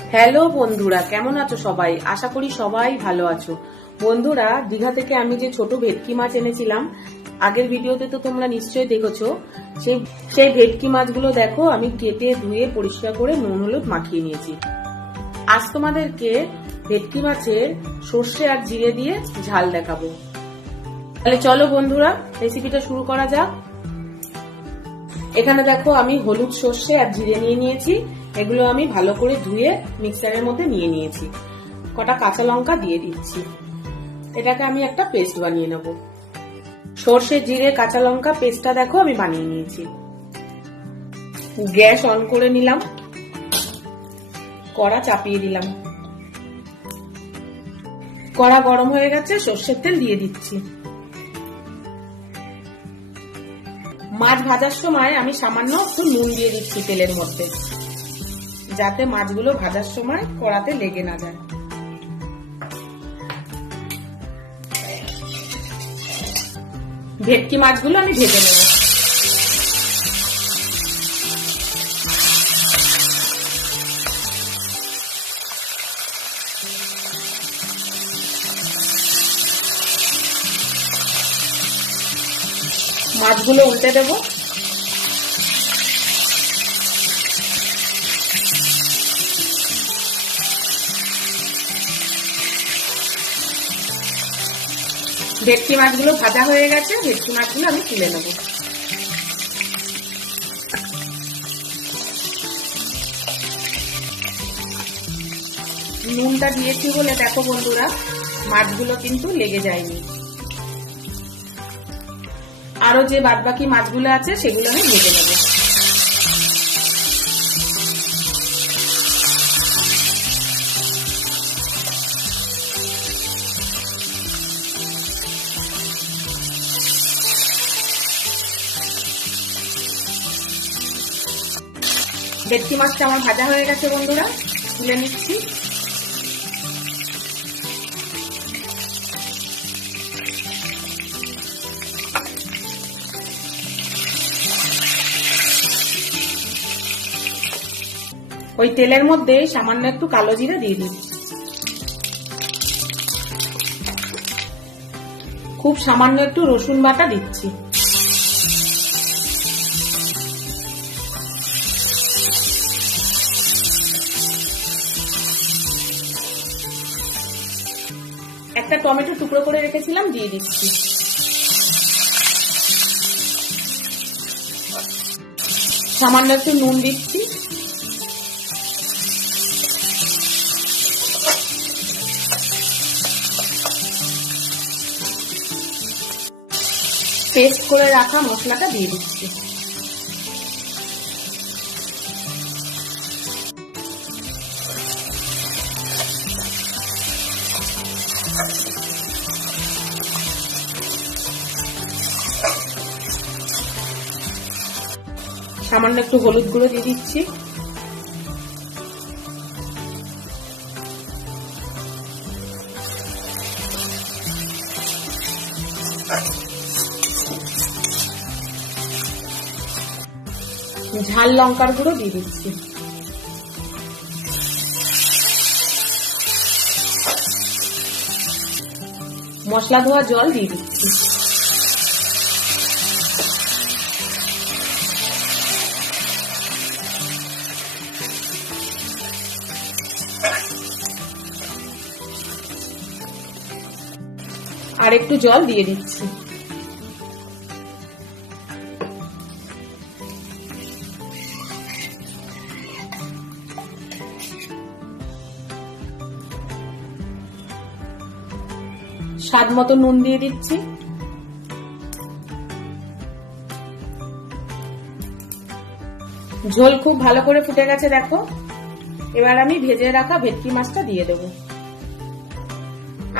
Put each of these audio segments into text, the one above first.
Hello বন্ধুরা, কেমন আছো সবাই? আশা করি সবাই ভালো আছো। বন্ধুরা, দীঘা থেকে আমি যে ছোট ভেটকি মাছ এনেছিলাম, আগের ভিডিওতে তো তোমরা নিশ্চয়ই দেখেছো। সেই ভেটকি মাছগুলো দেখো, আমি কেটে ধুয়ে পরিষ্কার করে নুন হলুদ মাখিয়ে নিয়েছি। আজ তোমাদেরকে ভেটকি মাছের সর্ষে আর জিরে দিয়ে ঝাল দেখাবো। তাহলে চলো বন্ধুরা, রেসিপিটা শুরু করা যাক। এখানে দেখো, আমি হলুদ, সর্ষে আর জিরে নিয়ে নিয়েছি। এগুলো আমি ভালো করে ধুয়ে মিক্সারের মধ্যে নিয়ে নিয়েছি। কটা কাঁচা লঙ্কা দিয়ে দিচ্ছি। এটাকে আমি একটা পেস্ট বানিয়ে নেব। সর্ষে, জিরে, কাঁচা লঙ্কা পেস্টটা দেখো আমি বানিয়ে নিয়েছি। গ্যাস অন করে নিলাম, কড়া চাপিয়ে দিলাম। কড়া গরম হয়ে গেছে, সর্ষের তেল দিয়ে দিচ্ছি। মাছ ভাজার সময় আমি সামান্য একটু নুন দিয়ে দিচ্ছি তেলের মধ্যে, যাতে মাছগুলো ভাজার সময় কড়াতে লেগে না যায়। ভেটকি মাছগুলো আমি ভেজে নেব। মাছগুলো উল্টে দেব। ভেটকি মাছগুলো ভাজা হয়ে গেছে, ভেটকি মাছগুলো আমি তুলে নেব। নুনটা দিয়েছি বলে দেখো বন্ধুরা, মাছগুলো কিন্তু লেগে যায়নি। আরো যে বাদবাকি মাছগুলো আছে সেগুলো আমি ভেজে নেব। ভেটকি মাছটা আমার ভাজা হয়ে গেছে বন্ধুরা, তুলে নিচ্ছি। ওই তেলের মধ্যে সামান্য একটু কালো জিরা দিয়ে দিচ্ছি। খুব সামান্য একটু রসুন বাটা দিচ্ছি। একটা টমেটো টুকরো করে রেখেছিলাম, দিয়ে দিচ্ছি। সামান্য একটু নুন দিচ্ছি। পেস্ট করে রাখা মশলাটা দিয়ে দিচ্ছি। সামান্য একটু হলুদ গুঁড়ো দিয়ে দিচ্ছি। ঝাল লঙ্কার গুঁড়ো দিয়ে দিচ্ছি। মশলা ধোয়া জল দিয়ে দিচ্ছি। আর একটু জল দিয়ে দিচ্ছি। স্বাদ মতো নুন দিয়ে দিচ্ছি। ঝোল খুব ভালো করে ফুটে গেছে দেখো। এবার আমি ভেজে রাখা ভেটকি মাছটা দিয়ে দেব।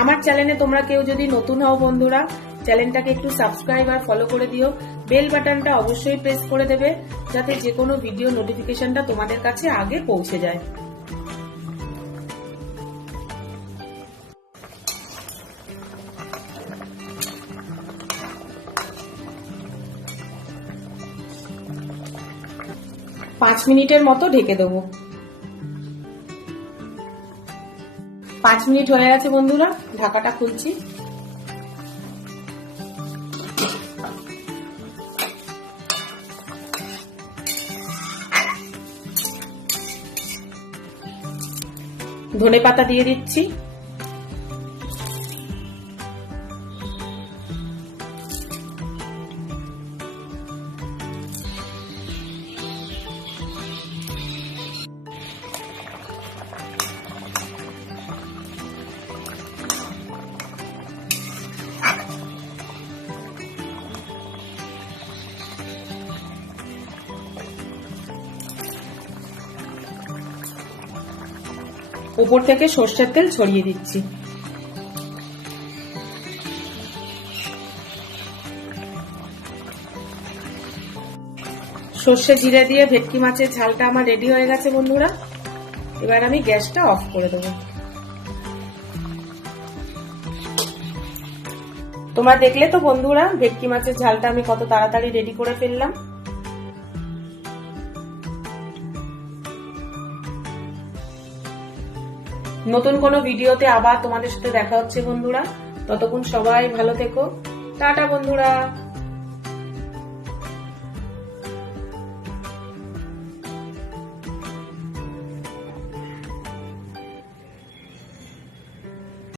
আমার চ্যানেলে তোমরা কেউ যদি নতুন হও বন্ধুরা, চ্যানেলটাকে একটু সাবস্ক্রাইব আর ফলো করে দিও। বেল বাটনটা অবশ্যই প্রেস করে দেবে, যাতে যে কোনো ভিডিও নোটিফিকেশনটা তোমাদের কাছে আগে পৌঁছে যায়। পাঁচ মিনিটের মতো ঢেকে দেবো। 5 মিনিট হয়ে গেছে বন্ধুরা, ঢাকাটা খুলছি। ধনেপাতা দিয়ে দিচ্ছি। উপর থেকে সর্ষের তেল ছড়িয়ে দিচ্ছি। সর্ষে জিরে দিয়ে ভেটকি মাছের ঝালটা আমার রেডি হয়ে গেছে বন্ধুরা। এবার আমি গ্যাসটা অফ করে দেবো। তোমরা দেখলে তো বন্ধুরা ভেটকি মাছের ঝালটা আমি কত তাড়াতাড়ি রেডি করে ফেললাম। নতুন কোনো ভিডিওতে আবার তোমাদের সাথে দেখা হচ্ছে বন্ধুরা। ততক্ষণ সবাই ভালো থেকো। টাটা বন্ধুরা।